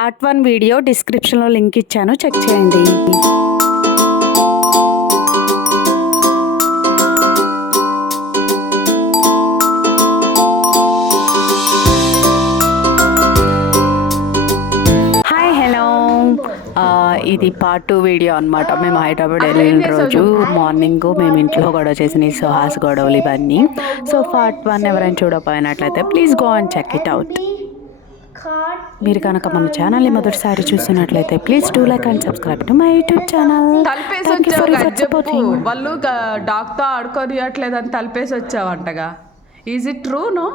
Part 1 video డిస్క్రిప్షన్లో link ఇచ్చాను, check చేయండి. Hi, hello. ఇది పార్ట్ 2 వీడియో అనమాట. మేము హైదరాబాద్ వెళ్ళిన రోజు మార్నింగ్ మేము ఇంట్లో గొడవ చేసిన సుహాస్ గొడవలు ఇవన్నీ. సో పార్ట్ 1 ఎవరైనా చూడకపోయినట్లయితే please go and check it out. మీరు కనుక మన ఛానల్ని మొదటిసారి చూస్తున్నట్లయితే please do like and subscribe to my YouTube channel. వాళ్ళు డాగ్తో ఆడుకోనియట్లేదని తలిపేసి వచ్చావంటగా. Is it true? No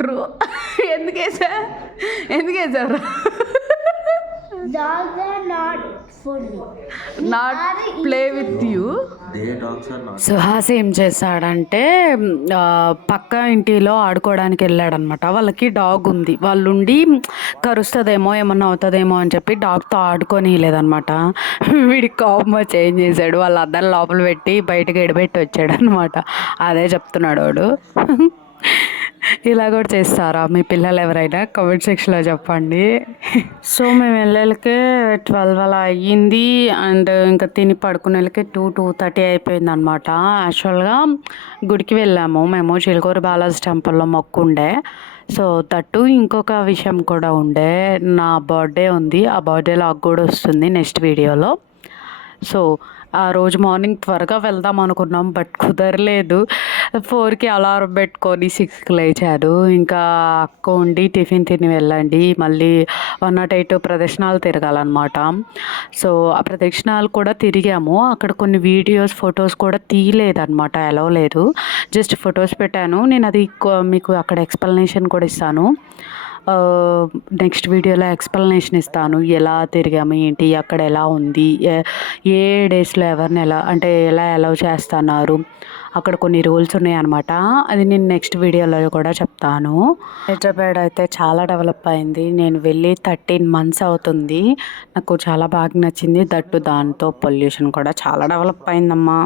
true. ఎందుకేసారు? Dogs are not for me. Not play with you. Suhas ఏం చేశాడంటే పక్క ఇంటిలో ఆడుకోవడానికి వెళ్ళాడనమాట. వాళ్ళకి డాగ్ ఉంది, వాళ్ళుండి కరుస్తుందేమో ఏమన్నా అవుతుందేమో అని చెప్పి డాగ్తో ఆడుకొని లేదనమాట. వీడికి కోపం చేంజ్ చేశాడు, వాళ్ళ అద్దరు లోపల పెట్టి బయటకు ఎడబెట్టి వచ్చాడు అనమాట. అదే చెప్తున్నాడు వాడు. ఇలా కూడా చేస్తారా మీ పిల్లలు ఎవరైనా? కామెంట్ సెక్షన్లో చెప్పండి. సో మేము వెళ్ళేళ్ళకే 12 అలా అయ్యింది. అండ్ ఇంకా తిని పడుకునేళ్ళకి 2:30 అయిపోయింది అనమాట. యాక్చువల్గా గుడికి వెళ్ళాము మేము, చిలుకూరు బాలాజీ టెంపుల్లో మొక్కు ఉండే. సో తట్టు ఇంకొక విషయం కూడా ఉండే, నా బర్త్డే ఉంది. ఆ బర్త్డే లాగ్ కూడా వస్తుంది నెక్స్ట్ వీడియోలో. సో ఆ రోజు మార్నింగ్ త్వరగా వెళ్దాం అనుకున్నాం, బట్ కుదరలేదు. 4కి అలారం పెట్టుకొని 6కి లేచాను. ఇంకా అక్క ఉండి టిఫిన్ తిని వెళ్ళండి, మళ్ళీ 108 ప్రదక్షిణాలు తిరగాలన్నమాట. సో ఆ ప్రదక్షిణాలు కూడా తిరిగాము. అక్కడ కొన్ని వీడియోస్ ఫొటోస్ కూడా తీయలేదన్నమాట, ఎలా లేదు, జస్ట్ ఫొటోస్ పెట్టాను. నేను అది మీకు అక్కడ ఎక్స్ప్లెనేషన్ కూడా ఇస్తాను. నెక్స్ట్ వీడియోలో ఎక్స్ప్లెనేషన్ ఇస్తాను, ఎలా తిరిగాము ఏంటి, అక్కడ ఎలా ఉంది, ఏ డేస్లో ఎవరిని ఎలా అలౌ చేస్తున్నారు, అక్కడ కొన్ని రూల్స్ ఉన్నాయన్నమాట. అది నేను నెక్స్ట్ వీడియోలో కూడా చెప్తాను. హైదరాబాద్ అయితే చాలా డెవలప్ అయింది. నేను వెళ్ళి 13 months అవుతుంది. నాకు చాలా బాగా నచ్చింది. దట్టు దాంతో పొల్యూషన్ కూడా చాలా డెవలప్ అయిందమ్మా.